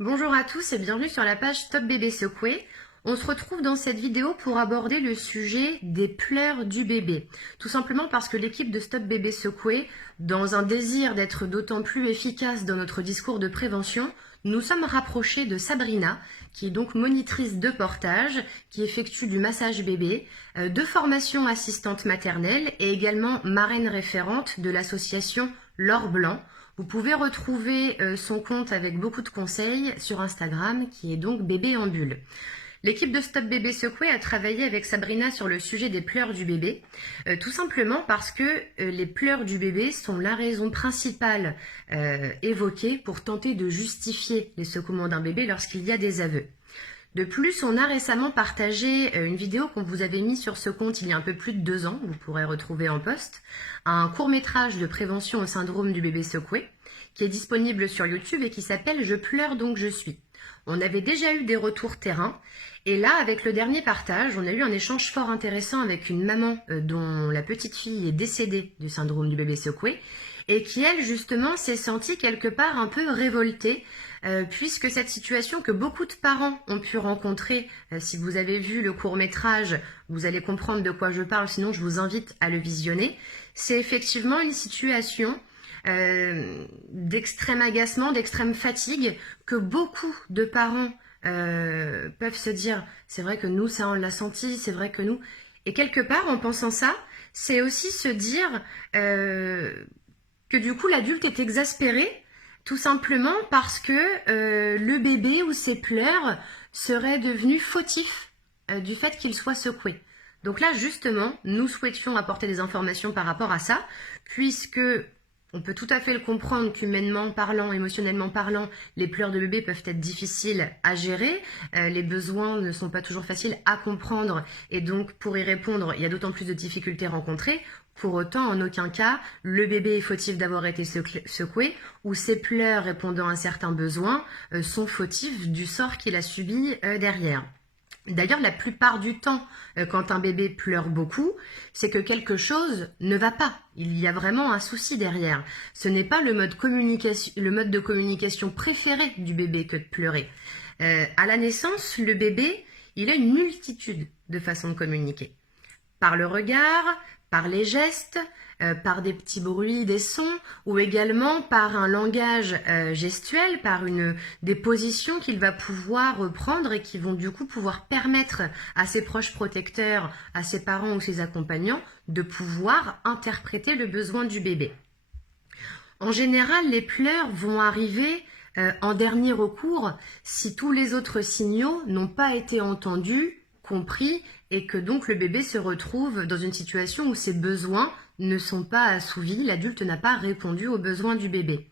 Bonjour à tous et bienvenue sur la page Stop Bébé Secoué. On se retrouve dans cette vidéo pour aborder le sujet des pleurs du bébé. Tout simplement parce que l'équipe de Stop Bébé Secoué, dans un désir d'être d'autant plus efficace dans notre discours de prévention, nous sommes rapprochés de Sabrina, qui est donc monitrice de portage, qui effectue du massage bébé, de formation assistante maternelle et également marraine référente de l'association L'Or Blanc. Vous pouvez retrouver son compte avec beaucoup de conseils sur Instagram, qui est donc Bébé en bulle. L'équipe de Stop Bébé Secoué a travaillé avec Sabrina sur le sujet des pleurs du bébé, tout simplement parce que les pleurs du bébé sont la raison principale évoquée pour tenter de justifier les secouements d'un bébé lorsqu'il y a des aveux. De plus, on a récemment partagé une vidéo qu'on vous avait mise sur ce compte il y a un peu plus de 2 ans, vous pourrez retrouver en post, un court-métrage de prévention au syndrome du bébé secoué, qui est disponible sur YouTube et qui s'appelle « Je pleure donc je suis ». On avait déjà eu des retours terrain, et là, avec le dernier partage, on a eu un échange fort intéressant avec une maman dont la petite fille est décédée du syndrome du bébé secoué, et qui, elle, justement, s'est sentie quelque part un peu révoltée, puisque cette situation que beaucoup de parents ont pu rencontrer, si vous avez vu le court-métrage, vous allez comprendre de quoi je parle, sinon je vous invite à le visionner, c'est effectivement une situation d'extrême agacement, d'extrême fatigue, que beaucoup de parents peuvent se dire, c'est vrai que nous, ça on l'a senti, c'est vrai que nous... Et quelque part, en pensant ça, c'est aussi se dire que du coup l'adulte est exaspéré, tout simplement parce que le bébé ou ses pleurs seraient devenus fautifs du fait qu'il soit secoué. Donc là, justement, nous souhaitions apporter des informations par rapport à ça, puisque on peut tout à fait le comprendre qu'humainement parlant, émotionnellement parlant, les pleurs de bébé peuvent être difficiles à gérer, les besoins ne sont pas toujours faciles à comprendre, et donc pour y répondre, il y a d'autant plus de difficultés rencontrées. Pour autant, en aucun cas, le bébé est fautif d'avoir été secoué, ou ses pleurs répondant à certains besoins sont fautifs du sort qu'il a subi derrière. D'ailleurs, la plupart du temps, quand un bébé pleure beaucoup, c'est que quelque chose ne va pas. Il y a vraiment un souci derrière. Ce n'est pas le mode de communication préféré du bébé que de pleurer. À la naissance, le bébé, il a une multitude de façons de communiquer. Par le regard, par les gestes, par des petits bruits, des sons, ou également par un langage gestuel, par des positions qu'il va pouvoir prendre et qui vont du coup pouvoir permettre à ses proches protecteurs, à ses parents ou ses accompagnants, de pouvoir interpréter le besoin du bébé. En général, les pleurs vont arriver en dernier recours si tous les autres signaux n'ont pas été entendus, compris, et que donc le bébé se retrouve dans une situation où ses besoins ne sont pas assouvis, l'adulte n'a pas répondu aux besoins du bébé.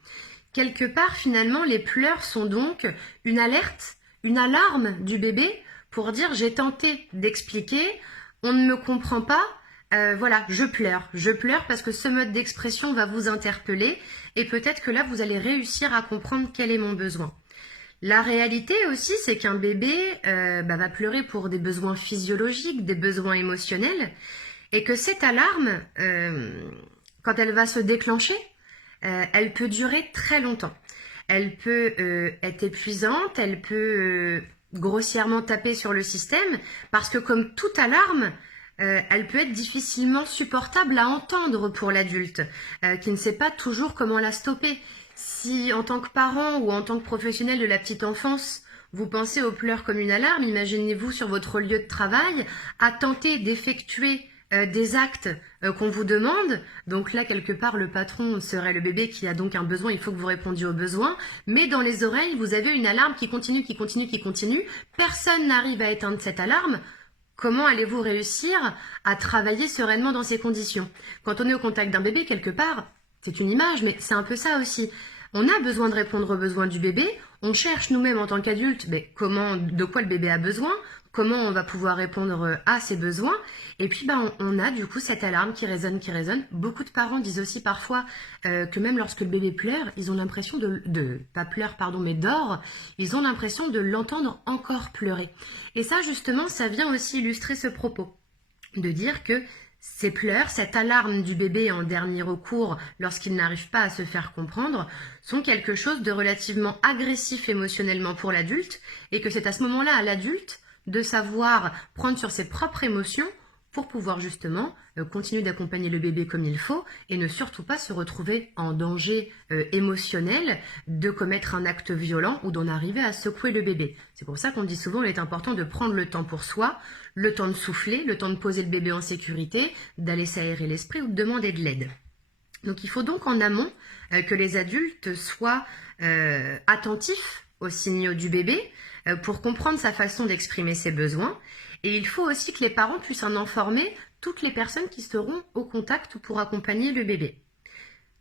Quelque part, finalement, les pleurs sont donc une alerte, une alarme du bébé pour dire j'ai tenté d'expliquer, on ne me comprend pas, voilà, je pleure parce que ce mode d'expression va vous interpeller et peut-être que là vous allez réussir à comprendre quel est mon besoin. La réalité aussi, c'est qu'un bébé va pleurer pour des besoins physiologiques, des besoins émotionnels, et que cette alarme, quand elle va se déclencher, elle peut durer très longtemps. Elle peut être épuisante, elle peut grossièrement taper sur le système, parce que comme toute alarme, elle peut être difficilement supportable à entendre pour l'adulte, qui ne sait pas toujours comment la stopper. Si en tant que parent ou en tant que professionnel de la petite enfance, vous pensez aux pleurs comme une alarme, imaginez-vous sur votre lieu de travail à tenter d'effectuer des actes qu'on vous demande. Donc là, quelque part, le patron serait le bébé qui a donc un besoin, il faut que vous répondiez aux besoins. Mais dans les oreilles, vous avez une alarme qui continue, qui continue, qui continue. Personne n'arrive à éteindre cette alarme. Comment allez-vous réussir à travailler sereinement dans ces conditions? Quand on est au contact d'un bébé, quelque part, c'est une image, mais c'est un peu ça aussi. On a besoin de répondre aux besoins du bébé, on cherche nous-mêmes en tant qu'adultes de quoi le bébé a besoin, comment on va pouvoir répondre à ses besoins, et puis on a du coup cette alarme qui résonne, qui résonne. Beaucoup de parents disent aussi parfois que même lorsque le bébé pleure, ils ont l'impression pas pleure pardon, mais dort, ils ont l'impression de l'entendre encore pleurer. Et ça justement, ça vient aussi illustrer ce propos, de dire que Ces pleurs, cette alarme du bébé en dernier recours lorsqu'il n'arrive pas à se faire comprendre, sont quelque chose de relativement agressif émotionnellement pour l'adulte et que c'est à ce moment-là à l'adulte de savoir prendre sur ses propres émotions pour pouvoir justement continuer d'accompagner le bébé comme il faut et ne surtout pas se retrouver en danger émotionnel de commettre un acte violent ou d'en arriver à secouer le bébé. C'est pour ça qu'on dit souvent qu'il est important de prendre le temps pour soi, le temps de souffler, le temps de poser le bébé en sécurité, d'aller s'aérer l'esprit ou de demander de l'aide. Donc il faut donc en amont que les adultes soient attentifs aux signaux du bébé pour comprendre sa façon d'exprimer ses besoins. Et il faut aussi que les parents puissent en informer toutes les personnes qui seront au contact pour accompagner le bébé.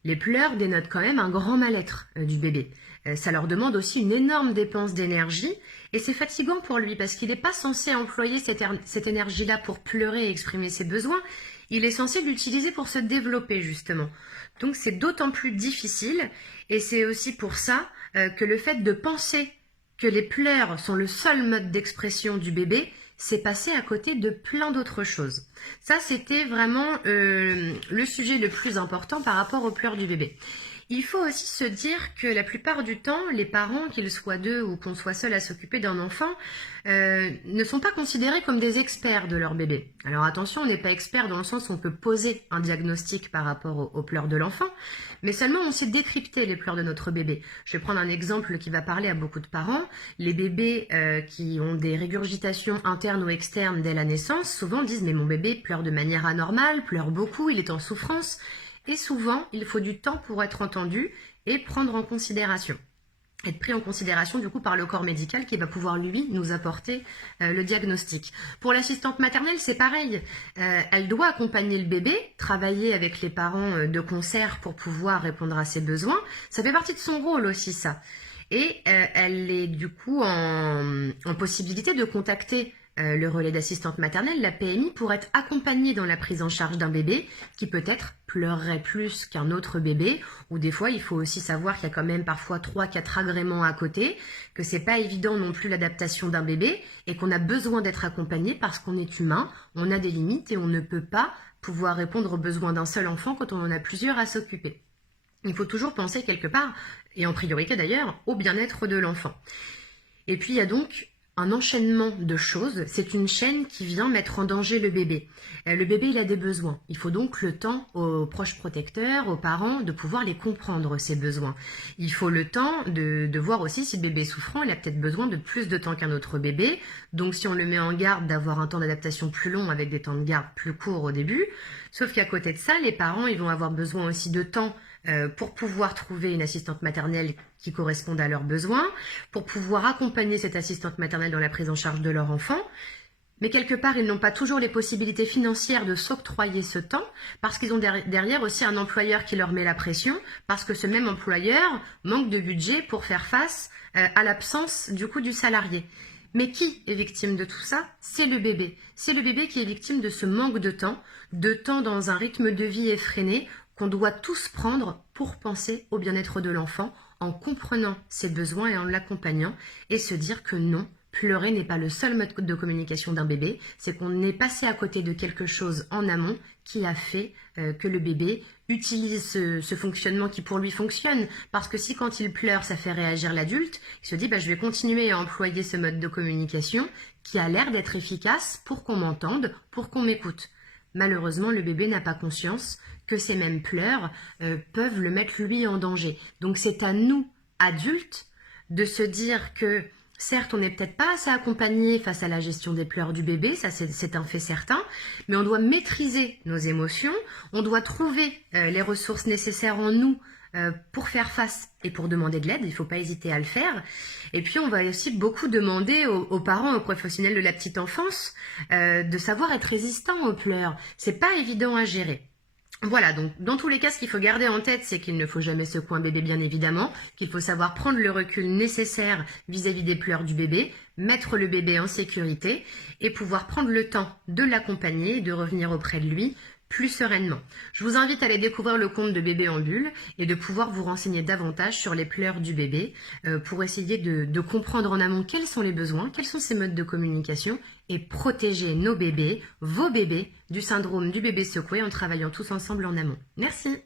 Les pleurs dénotent quand même un grand mal-être du bébé. Ça leur demande aussi une énorme dépense d'énergie et c'est fatigant pour lui parce qu'il n'est pas censé employer cette énergie-là pour pleurer et exprimer ses besoins. Il est censé l'utiliser pour se développer justement. Donc c'est d'autant plus difficile et c'est aussi pour ça que le fait de penser que les pleurs sont le seul mode d'expression du bébé, c'est passé à côté de plein d'autres choses. Ça, c'était vraiment le sujet le plus important par rapport aux pleurs du bébé. Il faut aussi se dire que la plupart du temps, les parents, qu'ils soient deux ou qu'on soit seul à s'occuper d'un enfant, ne sont pas considérés comme des experts de leur bébé. Alors attention, on n'est pas expert dans le sens où on peut poser un diagnostic par rapport aux pleurs de l'enfant, mais seulement on sait décrypter les pleurs de notre bébé. Je vais prendre un exemple qui va parler à beaucoup de parents. Les bébés qui ont des régurgitations internes ou externes dès la naissance, souvent disent « mais mon bébé pleure de manière anormale, pleure beaucoup, il est en souffrance ». Et souvent, il faut du temps pour être entendu et prendre en considération. Être pris en considération du coup par le corps médical qui va pouvoir lui nous apporter le diagnostic. Pour l'assistante maternelle, c'est pareil. Elle doit accompagner le bébé, travailler avec les parents de concert pour pouvoir répondre à ses besoins. Ça fait partie de son rôle aussi, ça. Et elle est du coup en possibilité de contacter le relais d'assistante maternelle, la PMI, pour être accompagnée dans la prise en charge d'un bébé qui peut-être pleurerait plus qu'un autre bébé, ou des fois il faut aussi savoir qu'il y a quand même parfois 3-4 agréments à côté, que c'est pas évident non plus l'adaptation d'un bébé et qu'on a besoin d'être accompagné parce qu'on est humain, on a des limites et on ne peut pas pouvoir répondre aux besoins d'un seul enfant quand on en a plusieurs à s'occuper. Il faut toujours penser quelque part, et en priorité d'ailleurs, au bien-être de l'enfant. Et puis il y a donc un enchaînement de choses, c'est une chaîne qui vient mettre en danger le bébé. Le bébé, il a des besoins. Il faut donc le temps aux proches protecteurs, aux parents, de pouvoir les comprendre, ces besoins. Il faut le temps de voir aussi si le bébé est souffrant, il a peut-être besoin de plus de temps qu'un autre bébé. Donc si on le met en garde, d'avoir un temps d'adaptation plus long avec des temps de garde plus courts au début. Sauf qu'à côté de ça, les parents, ils vont avoir besoin aussi de temps pour pouvoir trouver une assistante maternelle qui corresponde à leurs besoins, pour pouvoir accompagner cette assistante maternelle dans la prise en charge de leur enfant. Mais quelque part, ils n'ont pas toujours les possibilités financières de s'octroyer ce temps parce qu'ils ont derrière aussi un employeur qui leur met la pression parce que ce même employeur manque de budget pour faire face à l'absence du coup du salarié. Mais qui est victime de tout ça? C'est le bébé. C'est le bébé qui est victime de ce manque de temps dans un rythme de vie effréné qu'on doit tous prendre pour penser au bien-être de l'enfant en comprenant ses besoins et en l'accompagnant et se dire que non, pleurer n'est pas le seul mode de communication d'un bébé, c'est qu'on est passé à côté de quelque chose en amont qui a fait que le bébé utilise ce fonctionnement qui pour lui fonctionne. Parce que si quand il pleure, ça fait réagir l'adulte, il se dit je vais continuer à employer ce mode de communication qui a l'air d'être efficace pour qu'on m'entende, pour qu'on m'écoute. Malheureusement, le bébé n'a pas conscience que ces mêmes pleurs peuvent le mettre lui en danger. Donc c'est à nous, adultes, de se dire que certes, on n'est peut-être pas assez accompagné face à la gestion des pleurs du bébé, ça c'est un fait certain, mais on doit maîtriser nos émotions, on doit trouver les ressources nécessaires en nous pour faire face et pour demander de l'aide, il ne faut pas hésiter à le faire. Et puis on va aussi beaucoup demander aux parents, aux professionnels de la petite enfance, de savoir être résistants aux pleurs. C'est pas évident à gérer. Voilà, donc dans tous les cas, ce qu'il faut garder en tête, c'est qu'il ne faut jamais secouer un bébé, bien évidemment, qu'il faut savoir prendre le recul nécessaire vis-à-vis des pleurs du bébé, mettre le bébé en sécurité et pouvoir prendre le temps de l'accompagner et de revenir auprès de lui plus sereinement. Je vous invite à aller découvrir le compte de Bébé en Bulle et de pouvoir vous renseigner davantage sur les pleurs du bébé pour essayer de comprendre en amont quels sont les besoins, quels sont ses modes de communication et protéger nos bébés, vos bébés, du syndrome du bébé secoué en travaillant tous ensemble en amont. Merci.